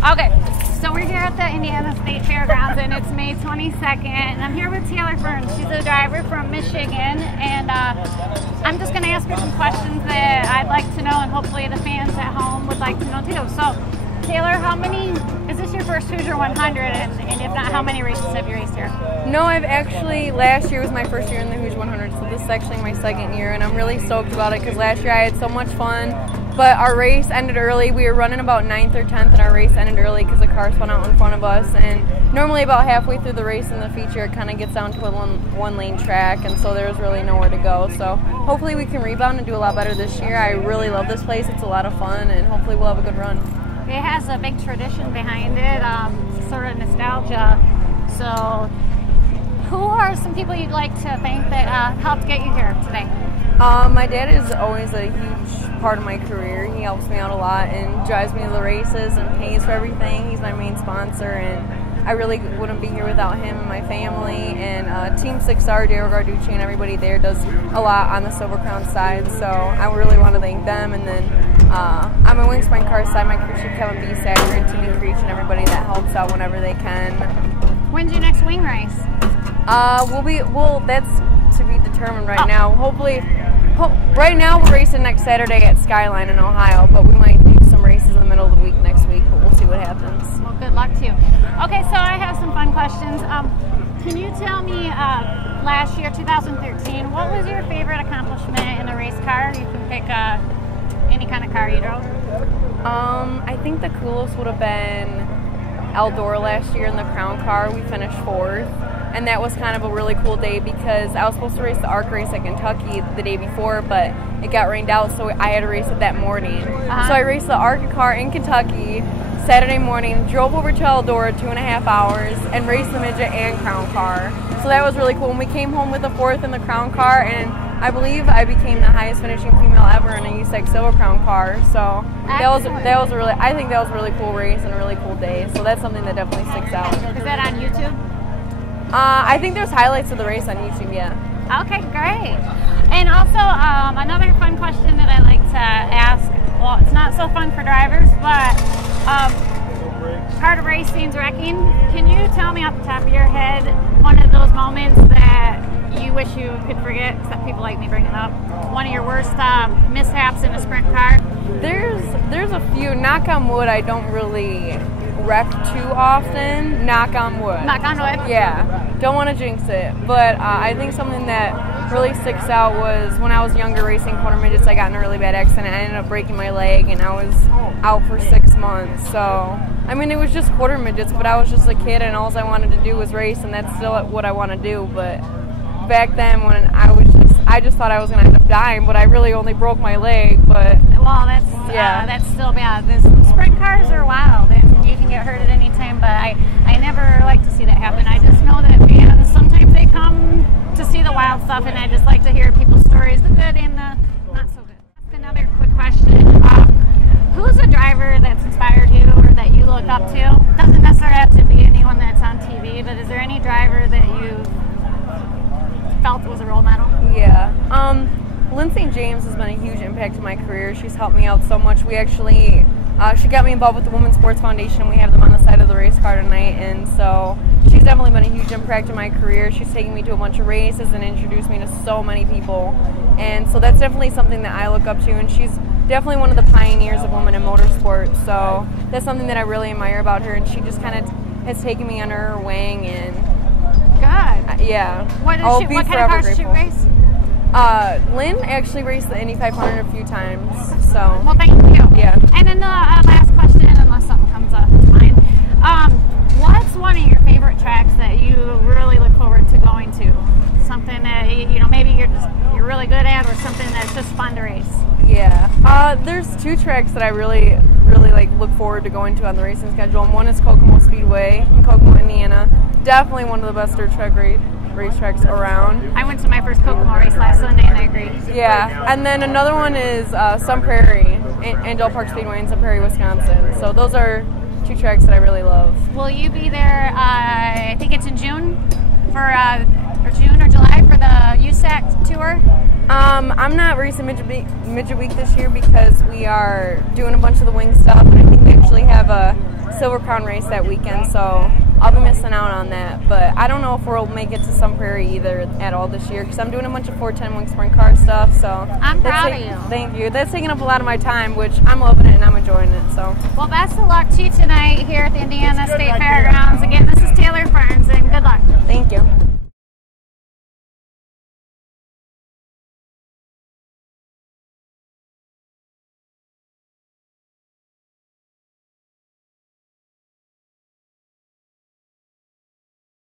Okay, so we're here at the Indiana State Fairgrounds, and it's May 22nd, and I'm here with Taylor Ferns. She's a driver from Michigan, and I'm just going to ask her some questions that I'd like to know, and hopefully the fans at home would like to know too. So, Taylor, is this your first Hoosier 100, and if not, how many races have you raced here? No, last year was my first year in the Hoosier 100, so this is actually my second year, and I'm really stoked about it because last year I had so much fun, but our race ended early. We were running about 9th or 10th, and our race ended early because the car spun out in front of us, and normally about halfway through the race in the feature, it kind of gets down to a one-lane track, and so there's really nowhere to go. So hopefully we can rebound and do a lot better this year. I really love this place. It's a lot of fun, and hopefully we'll have a good run. It has a big tradition behind it, sort of nostalgia. So who are some people you'd like to thank that helped get you here today? My dad is always a huge part of my career. He helps me out a lot and drives me to the races and pays for everything. He's my main sponsor, and I really wouldn't be here without him and my family. And Team 6R, Daryl Garducci, and everybody there does a lot on the Silver Crown side, so I really want to thank them. And then on my wing sprint car side, my crew chief Kevin B. Sacker and Timmy Creech and everybody that helps out whenever they can. When's your next wing race? That's to be determined right now. Hopefully, right now we're racing next Saturday at Skyline in Ohio, but we might do some races in the middle of the week next week, but we'll see what happens. Well, good luck to you. Okay, so I have some fun questions. Can you tell me, last year, 2013, what was your favorite accomplishment in a race car? You can pick any kind of car you drove. I think the coolest would have been Eldora last year in the Crown car. We finished 4th, and that was kind of a really cool day because I was supposed to race the ARC race at Kentucky the day before, but it got rained out, so I had to race it that morning. So I raced the ARC car in Kentucky Saturday morning, drove over to Eldora 2.5 hours, and raced the midget and Crown car. So that was really cool. And we came home with a 4th in the Crown car, and I believe I became the highest finishing female ever in a U6 Silver Crown car. So I think that was a really cool race and a really cool day. So that's something that definitely sticks out. Is that on YouTube? I think there's highlights of the race on YouTube, yeah. Okay, great. And also, another fun question that I like to ask, well, it's not so fun for drivers, but part of racing's wrecking. Can you tell me off the top of your head one of those moments that you wish you could forget, except people like me bringing up? One of your worst mishaps in a sprint car? There's a few. Knock on wood, I don't really wreck too often. Knock on wood. Knock on wood? Yeah. Don't want to jinx it. But I think something that really sticks out was when I was younger racing quarter midgets, I got in a really bad accident. I ended up breaking my leg, and I was out for 6 months. So, I mean, it was just quarter midgets, but I was just a kid, and all I wanted to do was race, and that's still what I want to do. But back then, when I just thought I was going to end up dying, but I really only broke my leg. But well, that's still bad. The sprint cars are wild, and you can get hurt at any time. But I never like to see that happen. I just know that fans sometimes they come to see the wild stuff, and I just like to hear people's stories, the good and the not so good. Another quick question: who's a driver that's inspired you or that you look up to? Doesn't necessarily have to be anyone that's on TV, but is there any driver that you felt was a role model? Yeah. Lindsay James has been a huge impact in my career. She's helped me out so much. We actually, she got me involved with the Women's Sports Foundation. We have them on the side of the race car tonight, and so she's definitely been a huge impact in my career. She's taken me to a bunch of races and introduced me to so many people, and so that's definitely something that I look up to, and she's definitely one of the pioneers of women in motorsport, so that's something that I really admire about her, and she just kind of has taken me under her wing, and good. Yeah. What kind of cars does she race? Lynn actually raced the Indy 500 a few times, so. Well, thank you. Yeah. And then the last question, unless something comes up to mind, what's one of your favorite tracks that you really look forward to going to? Something that maybe you're really good at, or something that's just fun to race? Yeah. There's 2 tracks that I really look forward to going to on the racing schedule. And one is Kokomo Speedway in Kokomo, Indiana. Definitely one of the best dirt track racetracks around. I went to my first Kokomo race last Sunday, and I agree. Yeah, and then another one is Sun Prairie, Angel Park Speedway in Sun Prairie, Wisconsin. So those are 2 tracks that I really love. Will you be there, I think it's in June, or June or July for the USAC tour? I'm not racing Midget Week this year because we are doing a bunch of the wing stuff, and I think actually have a Silver Crown race that weekend, so I'll be missing out on that. But I don't know if we'll make it to Sun Prairie either at all this year because I'm doing a bunch of 410 wing sprint car stuff. So I'm proud of you. Thank you. That's taking up a lot of my time, which I'm loving it and I'm enjoying it. So well, best of luck to you tonight here at the Indiana State Fairgrounds. Again, this is Taylor Ferns, and good luck. Thank you.